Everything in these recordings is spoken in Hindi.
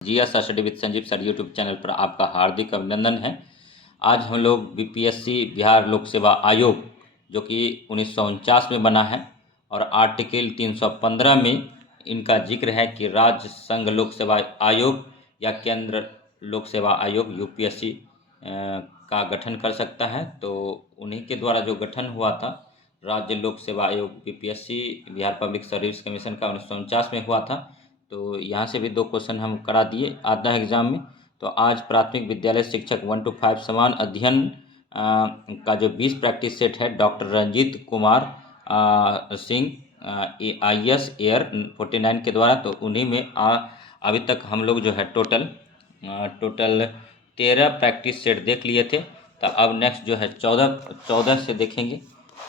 GS study with Sanjeev sir YouTube channel पर आपका हार्दिक अभिनंदन है। आज हम लोग बीपीएससी बिहार लोक सेवा आयोग जो कि 1949 में बना है और आर्टिकल 315 में इनका जिक्र है कि राज्य संघ लोक सेवा आयोग या केंद्र लोक सेवा आयोग यूपीएससी का गठन कर सकता है। तो उन्हीं के द्वारा जो गठन हुआ था राज्य लोक सेवा आयोग BPSC Bihar public service commission का 1949 में हुआ था। तो यहाँ से भी 2 क्वेश्चन हम करा दिए आधा एग्जाम में। तो आज प्राथमिक विद्यालय शिक्षक 1 to 5 समान अध्ययन का जो 20 प्रैक्टिस सेट है doctor Ranjeet Kumar Singh IAS air 49 के द्वारा, तो उन्हीं में अभी तक हम लोग जो है टोटल 13 प्रैक्टिस सेट देख लिए थे। तो अब नेक्स्ट जो है 14 से देखेंगे।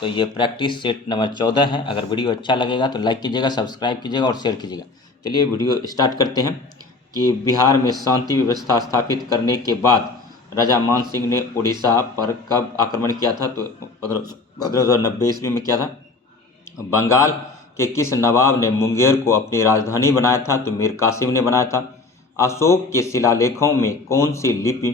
तो ये प्रैक्टिस सेट नंबर 14 है। अगर वीडियो अच्छा लगेगा तो लाइक कीजिएगा, सब्सक्राइब कीजिएगा और शेयर कीजिएगा। चलिए वीडियो स्टार्ट करते हैं कि बिहार में शांति व्यवस्था स्थापित करने के बाद राजा मान सिंह ने उड़ीसा पर कब आक्रमण किया था? तो 1590 ईस्वी में किया था। बंगाल के किस नवाब ने मुंगेर को अपनी राजधानी बनाया था? तो मीर कासिम ने बनाया था। अशोक के शिलालेखों में कौन सी लिपि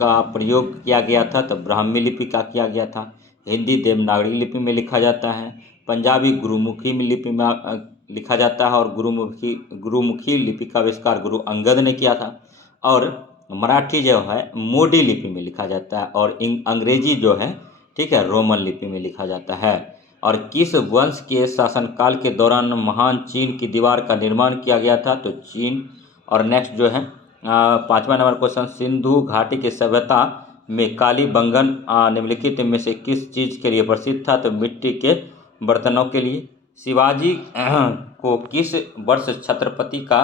का प्रयोग किया गया था? तो ब्राह्मी लिपि का किया गया था। हिंदी देवनागरी लिपि में लिखा जाता है। पंजाबी गुरुमुखी लिपि में लिखा जाता है और गुरुमुखी लिपि का आविष्कार गुरु अंगद ने किया था। और मराठी जो है मोडी लिपि में लिखा जाता है और अंग्रेजी जो है ठीक है रोमन लिपि में लिखा जाता है। और किस वंश के शासनकाल के दौरान महान चीन की दीवार का निर्माण किया गया था? तो चीन। और नेक्स्ट जो है 5वां नंबर क्वेश्चन, सिंधु घाटी की सभ्यता में कालीबंगन निम्नलिखित में से किस चीज़ के लिए प्रसिद्ध था? तो मिट्टी के बर्तनों के लिए। शिवाजी को किस वर्ष छत्रपति का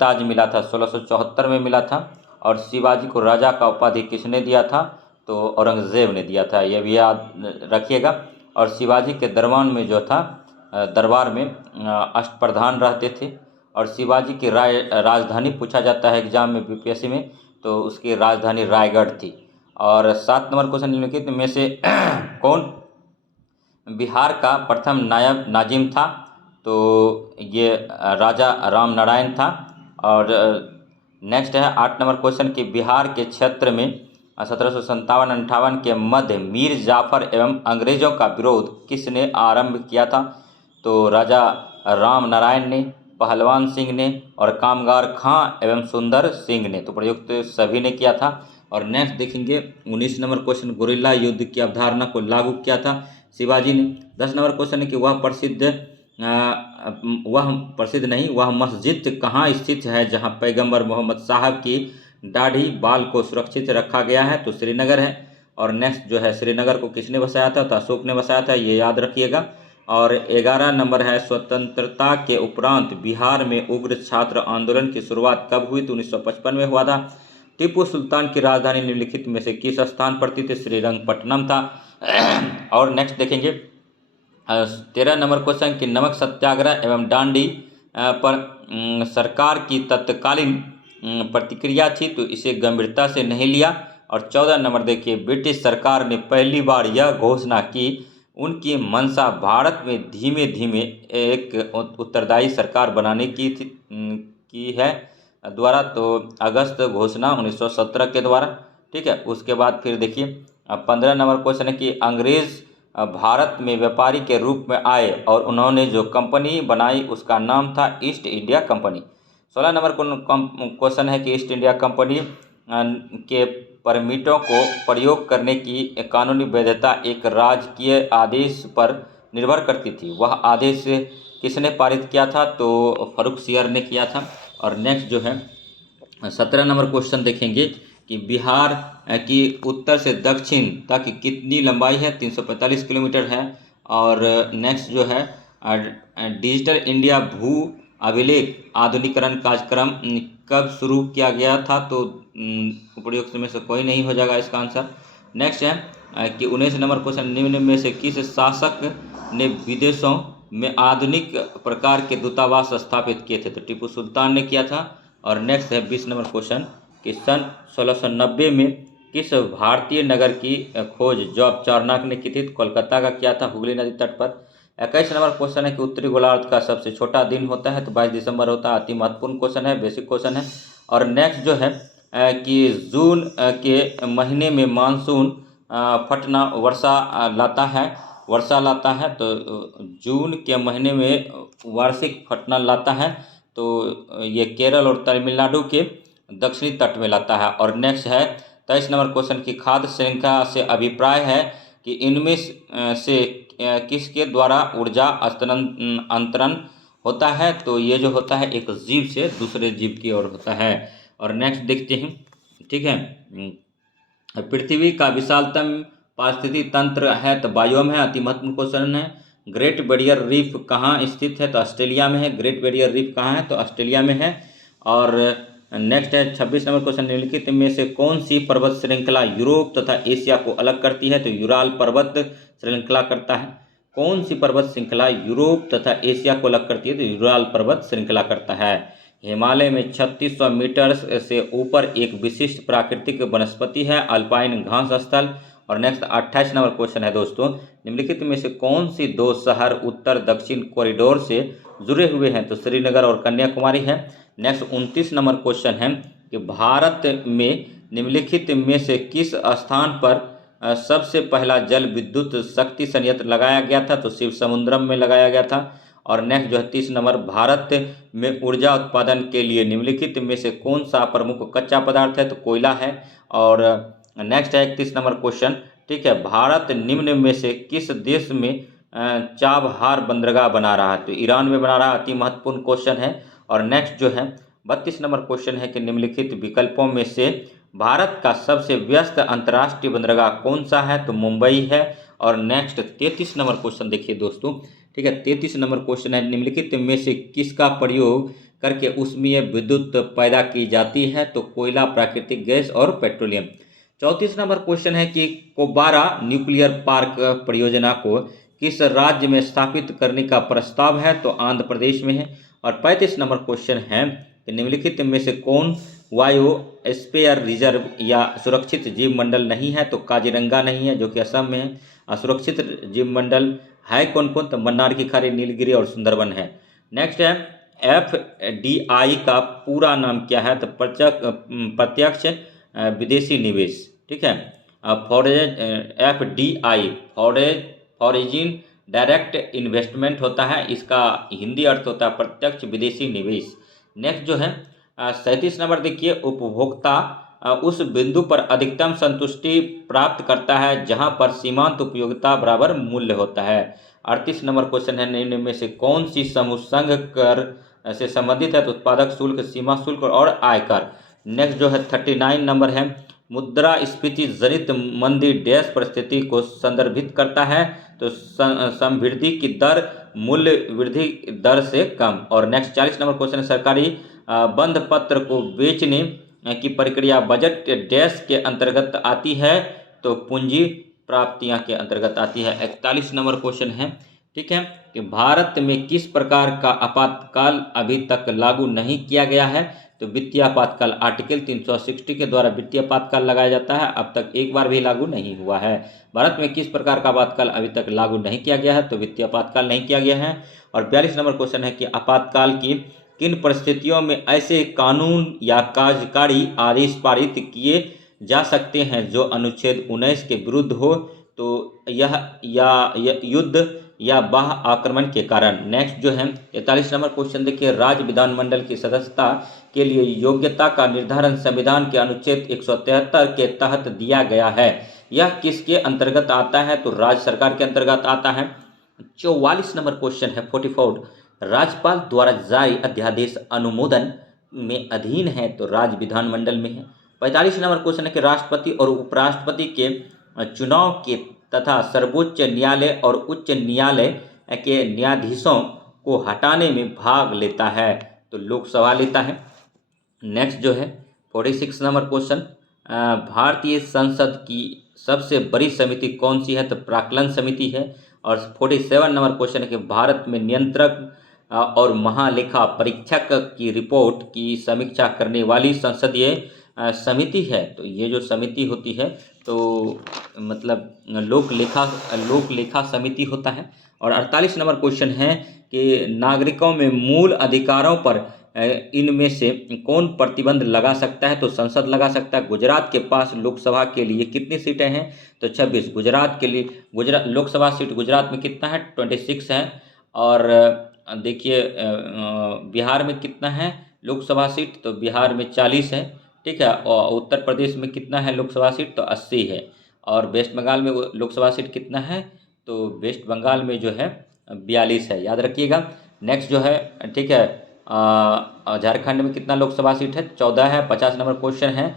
ताज मिला था? 1674 में मिला था। और शिवाजी को राजा का उपाधि किसने दिया था? तो औरंगजेब ने दिया था, यह भी याद रखिएगा। और शिवाजी के दरबार में अष्टप्रधान रहते थे। और शिवाजी की राजधानी पूछा जाता है एग्जाम में बीपीएससी में, तो उसकी राजधानी रायगढ़ थी। और 7 नंबर क्वेश्चन निम्नलिखित में से कौन बिहार का प्रथम नायब नाजिम था? तो ये राजा राम नारायण था। और नेक्स्ट है 8 नंबर क्वेश्चन कि बिहार के क्षेत्र में 1757-58 के मध्य मीर जाफर एवं अंग्रेजों का विरोध किसने आरंभ किया था? तो राजा राम नारायण ने, पहलवान सिंह ने और कामगार खां एवं सुंदर सिंह ने। तो प्रयुक्त सभी ने किया था। और नेक्स्ट देखेंगे 19 नंबर क्वेश्चन, गुरिल्ला युद्ध की अवधारणा को लागू किया था शिवाजी ने। 10 नंबर क्वेश्चन है कि वह मस्जिद कहाँ स्थित है जहाँ पैगंबर मोहम्मद साहब की दाढ़ी बाल को सुरक्षित रखा गया है? तो श्रीनगर है। और नेक्स्ट जो है श्रीनगर को किसने बसाया था? तो अशोक ने बसाया था, ये याद रखिएगा। और 11 नंबर है, स्वतंत्रता के उपरांत बिहार में उग्र छात्र आंदोलन की शुरुआत कब हुई? तो 1955 में हुआ था। टीपू सुल्तान की राजधानी निम्नलिखित में से किस स्थान पर थी? श्रीरंगपट्टनम था। और नेक्स्ट देखेंगे 13 नंबर क्वेश्चन कि नमक सत्याग्रह एवं डांडी पर सरकार की तत्कालीन प्रतिक्रिया थी, तो इसे गंभीरता से नहीं लिया। और 14 नंबर देखिए, ब्रिटिश सरकार ने पहली बार यह घोषणा की उनकी मंशा भारत में धीमे धीमे एक उत्तरदायी सरकार बनाने की है द्वारा। तो अगस्त घोषणा 1917 के द्वारा, ठीक है। उसके बाद फिर देखिए 15 नंबर क्वेश्चन है कि अंग्रेज भारत में व्यापारी के रूप में आए और उन्होंने जो कंपनी बनाई उसका नाम था east India company. 16 number question है कि ईस्ट इंडिया कंपनी के परमिटों को प्रयोग करने की कानूनी वैधता एक राजकीय आदेश पर निर्भर करती थी, वह आदेश किसने पारित किया था? तो फर्रुखसियर ने किया था। और नेक्स्ट जो है 17 नंबर क्वेश्चन देखेंगे कि बिहार की उत्तर से दक्षिण तक कितनी लंबाई है? 345 किलोमीटर है। और नेक्स्ट जो है डिजिटल इंडिया भू अभिलेख आधुनिकीकरण कार्यक्रम कब शुरू किया गया था? तो उपयुक्त में से कोई नहीं हो जाएगा इसका आंसर। नेक्स्ट है कि 19 नंबर क्वेश्चन, निम्न में से किस शासक ने विदेशों में आधुनिक प्रकार के दूतावास स्थापित किए थे? तो टीपू सुल्तान ने किया था। और नेक्स्ट है 20 नंबर क्वेश्चन कि सन 1690 में किस भारतीय नगर की खोज जॉब चार्नक ने की थी? कोलकाता का किया था, हुगली नदी तट पर। 21 नंबर क्वेश्चन है कि उत्तरी गोलार्ध का सबसे छोटा दिन होता है, तो 22 दिसंबर होता है। अति महत्वपूर्ण क्वेश्चन है, बेसिक क्वेश्चन है। और नेक्स्ट जो है कि जून के महीने में मानसून फटना वर्षा लाता है, तो जून के महीने में वार्षिक फटना लाता है, तो ये केरल और तमिलनाडु के दक्षिणी तट में लाता है। और नेक्स्ट है 23 नंबर क्वेश्चन की खाद्य श्रृंखला से अभिप्राय है कि इनमें से किसके द्वारा ऊर्जा अंतरण होता है, तो ये जो होता है एक जीव से दूसरे जीव की ओर होता है। और नेक्स्ट देखते हैं, ठीक है। पृथ्वी का विशालतम पारिस्थितिकी तंत्र है, तो बायोम है। अति महत्वपूर्ण क्वेश्चन है। ग्रेट बैरियर रीफ कहाँ स्थित है, तो ऑस्ट्रेलिया में है। ग्रेट बैरियर रीफ कहाँ है, तो ऑस्ट्रेलिया में है। और नेक्स्ट है 26 नंबर क्वेश्चन, निम्नलिखित में से कौन सी पर्वत श्रृंखला यूरोप तथा एशिया को अलग करती है, तो यूराल पर्वत श्रृंखला करता है। कौन सी पर्वत श्रृंखला यूरोप तथा एशिया को अलग करती है, तो यूराल पर्वत श्रृंखला करता है। हिमालय में 3600 मीटर से ऊपर एक विशिष्ट प्राकृतिक वनस्पति है, अल्पाइन घास स्थल। और नेक्स्ट 28 नंबर क्वेश्चन है दोस्तों, निम्नलिखित में से कौन सी दो शहर उत्तर दक्षिण कॉरिडोर से जुड़े हुए हैं, तो श्रीनगर और कन्याकुमारी है। नेक्स्ट 29 नंबर क्वेश्चन है कि भारत में निम्नलिखित में से किस स्थान पर सबसे पहला जल विद्युत शक्ति संयंत्र लगाया गया था, तो शिव समुद्रम में लगाया गया था। और नेक्स्ट जो है 30 नंबर, भारत में ऊर्जा उत्पादन के लिए निम्नलिखित में से कौन सा प्रमुख कच्चा पदार्थ है, तो कोयला है। और नेक्स्ट है 31 नंबर क्वेश्चन, ठीक है। भारत निम्न में से किस देश में चाबहार बंदरगाह बना रहा है, तो ईरान में बना रहा है। अति महत्वपूर्ण क्वेश्चन है। और नेक्स्ट जो है 32 नंबर क्वेश्चन है कि निम्नलिखित विकल्पों में से भारत का सबसे व्यस्त अंतर्राष्ट्रीय बंदरगाह कौन सा है, तो मुंबई है। और नेक्स्ट 33 नंबर क्वेश्चन देखिए दोस्तों, ठीक है। 33 नंबर क्वेश्चन है, निम्नलिखित में से किसका प्रयोग करके ऊष्मीय विद्युत पैदा की जाती है, तो कोयला, प्राकृतिक गैस और पेट्रोलियम। 34 नंबर क्वेश्चन है कि कोबारा न्यूक्लियर पार्क परियोजना को किस राज्य में स्थापित करने का प्रस्ताव है, तो आंध्र प्रदेश में है। और 35 नंबर क्वेश्चन है कि निम्नलिखित में से कौन बायोस्फीयर रिजर्व या सुरक्षित जीव मंडल नहीं है, तो काजीरंगा नहीं है जो कि असम में है। असुरक्षित जीव मंडल है कौन कौन, तो मन्नार की खाड़ी, नीलगिरी और सुंदरबन है। नेक्स्ट है FDI का पूरा नाम क्या है, तो प्रत्यक्ष विदेशी निवेश, ठीक है। FDI फॉरेन डायरेक्ट इन्वेस्टमेंट होता है, इसका हिंदी अर्थ होता है प्रत्यक्ष विदेशी निवेश। नेक्स्ट जो है 37 नंबर देखिए, उपभोक्ता उस बिंदु पर अधिकतम संतुष्टि प्राप्त करता है जहां पर सीमांत उपयोगिता बराबर मूल्य होता है। 38 नंबर क्वेश्चन है, निम्न में से कौन सी समूह संघ कर से संबंधित है, तो उत्पादक शुल्क, सीमा शुल्क और आयकर। नेक्स्ट जो है 39 नंबर है, मुद्रास्फीति जनित मंदी डैश परिस्थिति को संदर्भित करता है, तो समवृद्धि की दर मूल्य वृद्धि दर से कम। और नेक्स्ट 40 नंबर क्वेश्चन है, सरकारी बंध पत्र को बेचने की प्रक्रिया बजट डैश के अंतर्गत आती है, तो पूंजी प्राप्तियां के अंतर्गत आती है। 41 नंबर क्वेश्चन है, ठीक है, कि भारत में किस प्रकार का आपातकाल अभी तक लागू नहीं किया गया है, तो वित्तीय आपातकाल। आर्टिकल 360 के द्वारा वित्तीय आपातकाल लगाया जाता है, अब तक एक बार भी लागू नहीं हुआ है। भारत में किस प्रकार का आपातकाल अभी तक लागू नहीं किया गया है, तो वित्तीय आपातकाल नहीं किया गया है। और 42 नंबर क्वेश्चन है कि आपातकाल की किन परिस्थितियों में ऐसे कानून या कार्यकारी आदेश पारित किए जा सकते हैं जो अनुच्छेद 19 के विरुद्ध हो, तो यह युद्ध या बाह्य आक्रमण के कारण। नेक्स्ट जो है 43 नंबर क्वेश्चन देखिए, राज्य विधानमंडल की सदस्यता के लिए योग्यता का निर्धारण संविधान के अनुच्छेद 173 के तहत दिया गया है, यह किसके अंतर्गत आता है, तो राज्य सरकार के अंतर्गत आता है। 44 नंबर क्वेश्चन है 44, राज्यपाल द्वारा जारी अध्यादेश अनुमोदन में अधीन है, तो राज्य विधानमंडल में है। 45 नंबर क्वेश्चन है कि राष्ट्रपति और उपराष्ट्रपति के चुनाव के तथा सर्वोच्च न्यायालय और उच्च न्यायालय के न्यायाधीशों को हटाने में भाग लेता है, तो लोकसभा लेता है। नेक्स्ट जो है 46 नंबर क्वेश्चन, भारतीय संसद की सबसे बड़ी समिति कौन सी है, तो प्राक्कलन समिति है। और 47 नंबर क्वेश्चन है कि भारत में नियंत्रक और महालेखा परीक्षक की रिपोर्ट की समीक्षा करने वाली संसदीय समिति है, तो ये जो समिति होती है तो मतलब लोक लेखा समिति होता है। और 48 नंबर क्वेश्चन है कि नागरिकों में मूल अधिकारों पर इनमें से कौन प्रतिबंध लगा सकता है? तो संसद लगा सकता है। गुजरात के पास लोकसभा के लिए कितनी सीटें हैं? तो 26। गुजरात के लिए लोकसभा सीट गुजरात में कितना है? 26 है। और देखिए बिहार में कितना है लोकसभा सीट? तो बिहार में 40 है, ठीक है। और उत्तर प्रदेश में कितना है लोकसभा सीट? तो 80 है। और वेस्ट बंगाल में लोकसभा सीट कितना है? तो वेस्ट बंगाल में जो है 42 है, याद रखिएगा। नेक्स्ट जो है, ठीक है, झारखंड में कितना लोकसभा सीट है? 14 है। 50 नंबर क्वेश्चन है,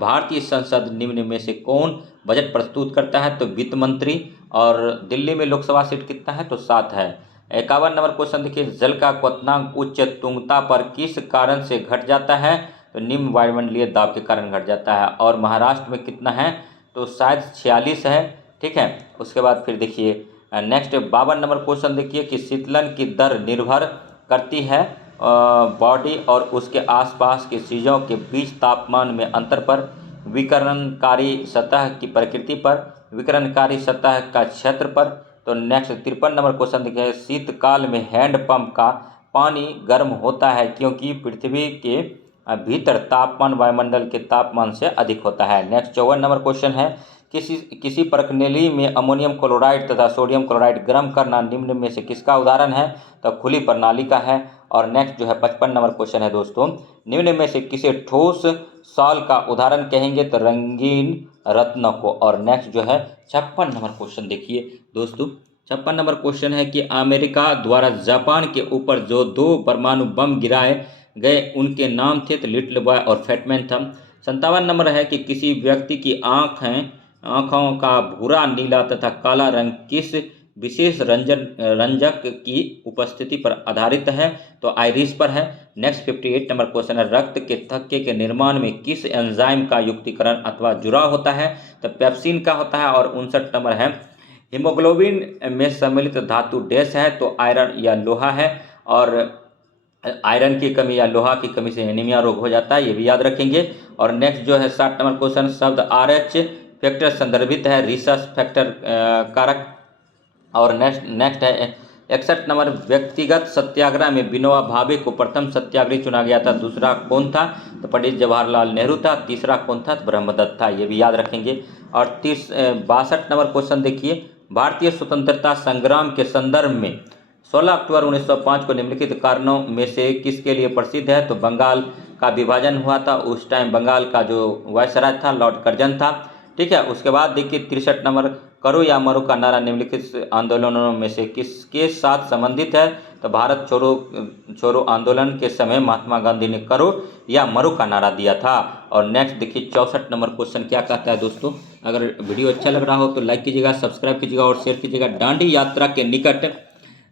भारतीय संसद निम्न में से कौन बजट प्रस्तुत करता है? तो वित्त मंत्री। और दिल्ली में लोकसभा सीट कितना है? तो 7 है। 51 नंबर क्वेश्चन देखिए, जल का क्वथनांक उच्च तुंगता पर किस कारण से घट जाता है? तो निम्न वायुमंडलीय दाब के कारण घट जाता है। और महाराष्ट्र में कितना है? तो शायद 46 है, ठीक है। उसके बाद फिर देखिए नेक्स्ट 52 नंबर क्वेश्चन देखिए कि शीतलन की दर निर्भर करती है बॉडी और उसके आसपास की चीज़ों के बीच तापमान में अंतर पर, विकिरणकारी सतह की प्रकृति पर, विकिरणकारी सतह का क्षेत्र पर। तो नेक्स्ट 53 नंबर क्वेश्चन देखिए, शीतकाल में हैंडपंप का पानी गर्म होता है क्योंकि पृथ्वी के भीतर तापमान वायुमंडल के तापमान से अधिक होता है। नेक्स्ट 54 नंबर क्वेश्चन है, किसी प्रणाली में अमोनियम क्लोराइड तथा सोडियम क्लोराइड गर्म करना निम्न में से किसका उदाहरण है? तो खुली प्रणाली का है। और नेक्स्ट जो है 55 नंबर क्वेश्चन है दोस्तों, निम्न में से किसे ठोस सॉल का उदाहरण कहेंगे? तो रंगीन रत्न को। और नेक्स्ट जो है 56 नंबर क्वेश्चन देखिए दोस्तों, 56 नंबर क्वेश्चन है कि अमेरिका द्वारा जापान के ऊपर जो 2 परमाणु बम गिराए गए उनके नाम थे? तो लिटिल बॉय और फैटमैन था। 57 नंबर है कि किसी व्यक्ति की आँखों का भूरा, नीला तथा काला रंग किस विशेष रंजक की उपस्थिति पर आधारित है? तो आइरिस पर है। नेक्स्ट 58 नंबर क्वेश्चन है, रक्त के थक्के के निर्माण में किस एंजाइम का युक्तिकरण अथवा जुड़ाव होता है? तो पेप्सिन का होता है। और 59 नंबर है, हीमोग्लोबिन में सम्मिलित धातु डैश है? तो आयरन या लोहा है। और आयरन की कमी या लोहा की कमी से एनीमिया रोग हो जाता है, ये भी याद रखेंगे। और नेक्स्ट जो है 60 नंबर क्वेश्चन, शब्द RH फैक्टर संदर्भित है रिसर्च फैक्टर कारक। और नेक्स्ट है 61 नंबर, व्यक्तिगत सत्याग्रह में विनोबा भावे को प्रथम सत्याग्रही चुना गया था, दूसरा कौन था? तो पंडित जवाहरलाल नेहरू था। तीसरा कौन था? तो ब्रह्मदत्त था, ये भी याद रखेंगे। और 62 नंबर क्वेश्चन देखिए, भारतीय स्वतंत्रता संग्राम के संदर्भ में 16 अक्टूबर 1905 को निम्नलिखित कारणों में से किसके लिए प्रसिद्ध है? तो बंगाल का विभाजन हुआ था, उस टाइम बंगाल का जो वायसराय था लॉर्ड कर्जन था, ठीक है। उसके बाद देखिए 63 नंबर, करो या मरो का नारा निम्नलिखित आंदोलनों में से किसके साथ संबंधित है? तो भारत छोड़ो आंदोलन के समय महात्मा गांधी ने करो या मरो का नारा दिया था। और नेक्स्ट देखिए 64 नंबर क्वेश्चन क्या कहता है दोस्तों, अगर वीडियो अच्छा लग रहा हो तो लाइक कीजिएगा, सब्सक्राइब कीजिएगा और शेयर कीजिएगा। दांडी यात्रा के निकट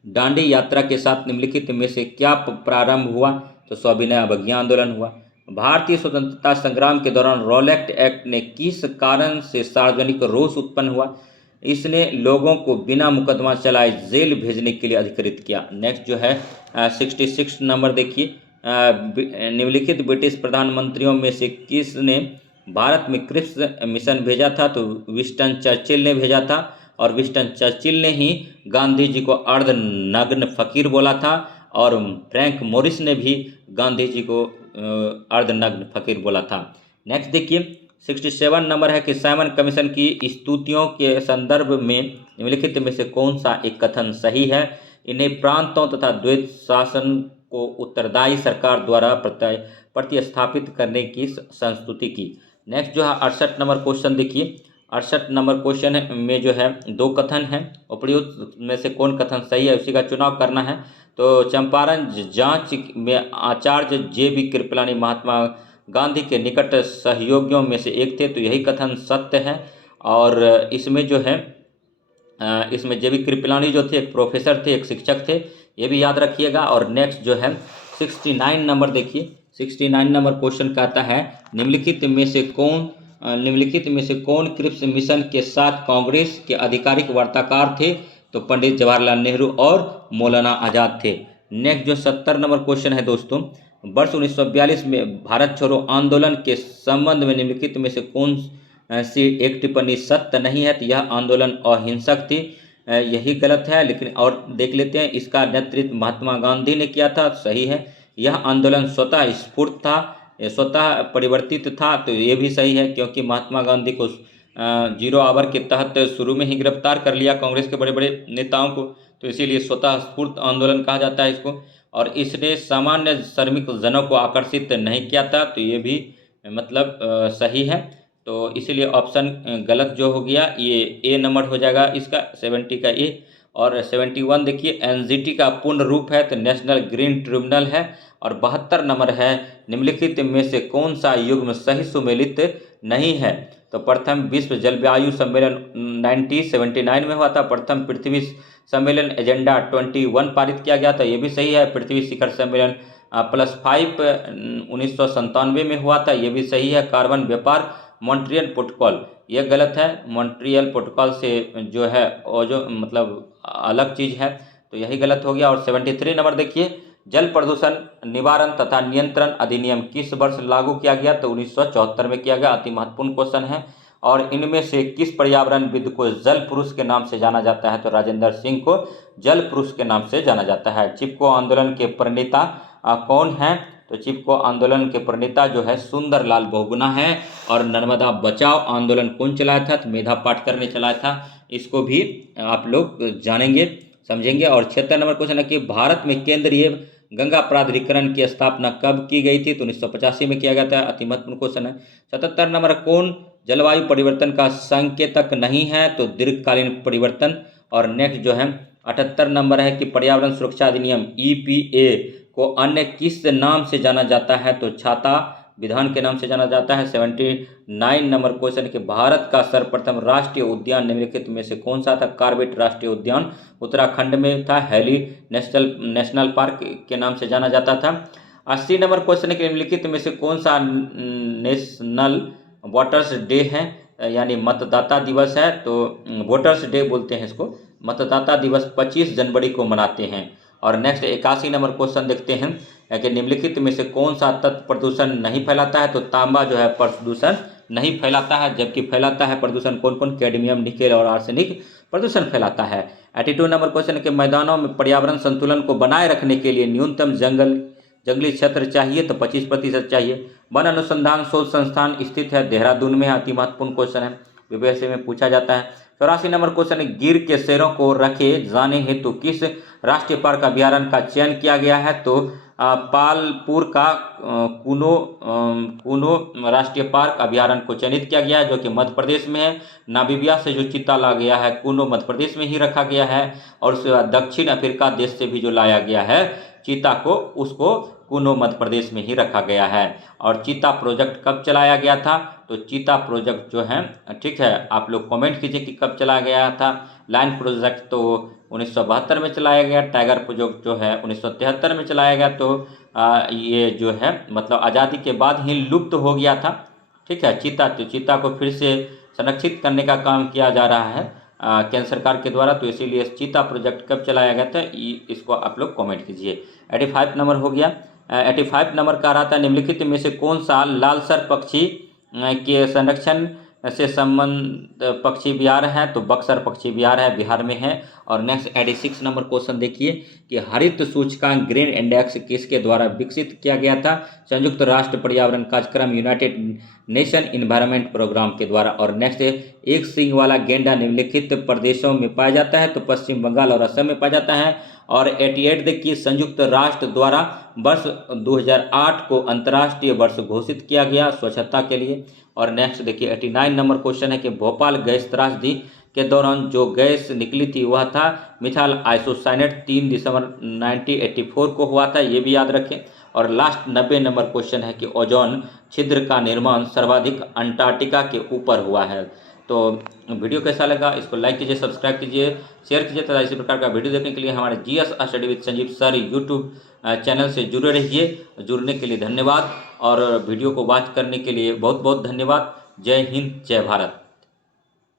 दांडी यात्रा के साथ निम्नलिखित में से क्या प्रारंभ हुआ? तो सविनय अवज्ञा आंदोलन हुआ। भारतीय स्वतंत्रता संग्राम के दौरान रॉलेट एक्ट ने किस कारण से सार्वजनिक रोष उत्पन्न हुआ? इसने लोगों को बिना मुकदमा चलाए जेल भेजने के लिए अधिकृत किया। नेक्स्ट जो है 66 नंबर देखिए, निम्नलिखित ब्रिटिश प्रधानमंत्रियों में से किसने भारत में क्रिप्स मिशन भेजा था? तो विंस्टन चर्चिल ने भेजा था। और विंस्टन चर्चिल ने ही गांधी जी को अर्धनग्न फकीर बोला था। और फ्रैंक मोरिस ने भी गांधी जी को अर्धनग्न फकीर बोला था। नेक्स्ट देखिए 67 नंबर है कि साइमन कमीशन की स्तुतियों के संदर्भ में निम्नलिखित में से कौन सा एक कथन सही है? इन्हें प्रांतों तथा द्वैत शासन को उत्तरदायी सरकार द्वारा प्रतिस्थापित करने की संस्तुति की। नेक्स्ट जो है 68 नंबर क्वेश्चन देखिए, 68 नंबर क्वेश्चन में जो है 2 कथन हैं, उपर्युक्त में से कौन कथन सही है उसी का चुनाव करना है। तो चंपारण जांच में आचार्य JB कृपलानी महात्मा गांधी के निकट सहयोगियों में से एक थे, तो यही कथन सत्य है। और इसमें जो है इसमें JB कृपलानी जो थे एक प्रोफेसर थे, एक शिक्षक थे, ये भी याद रखिएगा। और नेक्स्ट जो है 69 नंबर देखिए, 69 नंबर क्वेश्चन कहता है निम्नलिखित में से कौन क्रिप्स मिशन के साथ कांग्रेस के आधिकारिक वार्ताकार थे? तो पंडित जवाहरलाल नेहरू और मौलाना आज़ाद थे। नेक्स्ट जो 70 नंबर क्वेश्चन है दोस्तों, वर्ष 1942 में भारत छोड़ो आंदोलन के संबंध में निम्नलिखित में से कौन सी एक टिप्पणी सत्य नहीं है? तो यह आंदोलन अहिंसक थी, यही गलत है। लेकिन और देख लेते हैं, इसका नेतृत्व महात्मा गांधी ने किया था, सही है। यह आंदोलन स्वतः स्फूर्त था, स्वतः परिवर्तित था, तो ये भी सही है, क्योंकि महात्मा गांधी को 0 आवर के तहत शुरू में ही गिरफ्तार कर लिया कांग्रेस के बड़े बड़े नेताओं को, तो इसीलिए स्वतः स्फूर्त आंदोलन कहा जाता है इसको। और इसने सामान्य श्रमिक जनों को आकर्षित नहीं किया था, तो ये भी मतलब सही है। तो इसीलिए ऑप्शन गलत जो हो गया ये ए नंबर हो जाएगा इसका, 70 का ए। और 71 देखिए, एनजीटी का पूर्ण रूप है तो नेशनल ग्रीन ट्रिब्यूनल है। और 72 नंबर है, निम्नलिखित में से कौन सा युग्म सही सुमेलित नहीं है? तो प्रथम विश्व जलवायु सम्मेलन 1979 में हुआ था। प्रथम पृथ्वी सम्मेलन एजेंडा 21 पारित किया गया था, ये भी सही है। पृथ्वी शिखर सम्मेलन +5 1997 में हुआ था, ये भी सही है। कार्बन व्यापार मॉन्ट्रियल प्रोटोकॉल, ये गलत है। मॉन्ट्रियल प्रोटोकॉल से जो है और जो मतलब अलग चीज़ है, तो यही गलत हो गया। और 73 नंबर देखिए, जल प्रदूषण निवारण तथा नियंत्रण अधिनियम किस वर्ष लागू किया गया? तो 1974 में किया गया। अति महत्वपूर्ण क्वेश्चन है। और इनमें से किस पर्यावरणविद को जल पुरुष के नाम से जाना जाता है? तो राजेंद्र सिंह को जल पुरुष के नाम से जाना जाता है। चिपको आंदोलन के प्रणेता कौन है? तो चिपको आंदोलन के प्रणेता जो है सुंदरलाल बहुगुणा है। और नर्मदा बचाओ आंदोलन कौन चलाया था? तो मेधा पाटकर ने चलाया था। इसको भी आप लोग जानेंगे समझेंगे। और 76 नंबर क्वेश्चन है कि भारत में केंद्रीय गंगा प्राधिकरण की स्थापना कब की गई थी? तो 1985 में किया गया था, अति महत्वपूर्ण क्वेश्चन है। 77 नंबर, कौन जलवायु परिवर्तन का संकेतक नहीं है? तो दीर्घकालीन परिवर्तन। और नेक्स्ट जो है 78 नंबर है कि पर्यावरण सुरक्षा अधिनियम EPA को अन्य किस नाम से जाना जाता है? तो छाता विधान के नाम से जाना जाता है। 79 नंबर क्वेश्चन कि भारत का सर्वप्रथम राष्ट्रीय उद्यान निम्नलिखित में से कौन सा था? कार्बेट राष्ट्रीय उद्यान उत्तराखंड में था, हैली नेशनल पार्क के नाम से जाना जाता था। 80 नंबर क्वेश्चन के निम्नलिखित में से कौन सा नेशनल वोटर्स डे है, यानी मतदाता दिवस है? तो वोटर्स डे बोलते हैं इसको। मतदाता दिवस 25 जनवरी को मनाते हैं। और नेक्स्ट 81 नंबर क्वेश्चन देखते हैं कि निम्नलिखित में से कौन सा तत्व प्रदूषण नहीं फैलाता है? तो तांबा जो है प्रदूषण नहीं फैलाता है। जबकि फैलाता है प्रदूषण कौन कौन? कैडमियम, निकेल और आर्सेनिक प्रदूषण फैलाता है। 82 नंबर क्वेश्चन के मैदानों में पर्यावरण संतुलन को बनाए रखने के लिए न्यूनतम जंगली क्षेत्र चाहिए? तो 25% चाहिए। वन अनुसंधान शोध संस्थान स्थित है देहरादून में, अति महत्वपूर्ण क्वेश्चन है, बीपीएससी में पूछा जाता है। 84 नंबर क्वेश्चन, गिर के शेरों को रखे जाने हेतु किस राष्ट्रीय पार्क अभ्यारण्य का चयन किया गया है? तो पालपुर का कूनो राष्ट्रीय पार्क अभ्यारण्य को चयनित किया गया है, जो कि मध्य प्रदेश में है। नामीबिया से जो चीता ला गया है कूनो मध्य प्रदेश में ही रखा गया है। और उसके बाद दक्षिण अफ्रीका देश से भी जो लाया गया है चीता को, उसको कूनो मध्य प्रदेश में ही रखा गया है। और चीता प्रोजेक्ट कब चलाया गया था? तो चीता प्रोजेक्ट जो है, ठीक है, आप लोग कमेंट कीजिए कि कब चलाया गया था। लायन प्रोजेक्ट तो 1972 में चलाया गया। टाइगर प्रोजेक्ट जो है 1973 में चलाया गया। तो ये जो है मतलब आज़ादी के बाद ही लुप्त हो गया था। ठीक है, चीता को फिर से संरक्षित करने का काम किया जा रहा है केंद्र सरकार के द्वारा। तो इसीलिए चीता प्रोजेक्ट कब चलाया गया था, इसको आप लोग कमेंट कीजिए। 85 नंबर हो गया। 85 नंबर का रहा था, निम्नलिखित में से कौन सा लालसर पक्षी के संरक्षण से संबंध पक्षी विहार है? तो बक्सर पक्षी विहार है, बिहार में है। और नेक्स्ट 86 नंबर क्वेश्चन देखिए कि हरित सूचकांक ग्रीन इंडेक्स किसके द्वारा विकसित किया गया था? संयुक्त राष्ट्र पर्यावरण कार्यक्रम, यूनाइटेड नेशन इन्वायरमेंट प्रोग्राम के द्वारा। और नेक्स्ट एक सींग वाला गेंडा निम्नलिखित प्रदेशों में पाया जाता है? तो पश्चिम बंगाल और असम में पाया जाता है। और 88 देखिए, संयुक्त राष्ट्र द्वारा वर्ष 2008 को अंतर्राष्ट्रीय वर्ष घोषित किया गया स्वच्छता के लिए। और नेक्स्ट देखिए 89 नंबर क्वेश्चन है कि भोपाल गैस त्रासदी के दौरान जो गैस निकली थी वह था मिथाइल आइसोसाइनेट, 3 दिसंबर 1984 को हुआ था, ये भी याद रखें। और लास्ट 90 नंबर क्वेश्चन है कि ओजोन छिद्र का निर्माण सर्वाधिक अंटार्कटिका के ऊपर हुआ है। तो वीडियो कैसा लगा, इसको लाइक कीजिए, सब्सक्राइब कीजिए, शेयर कीजिए तथा इसी प्रकार का वीडियो देखने के लिए हमारे GS study with Sanjeev sir YouTube channel से जुड़े रहिए। जुड़ने के लिए धन्यवाद और वीडियो को वॉच करने के लिए बहुत बहुत धन्यवाद। जय हिंद, जय भारत।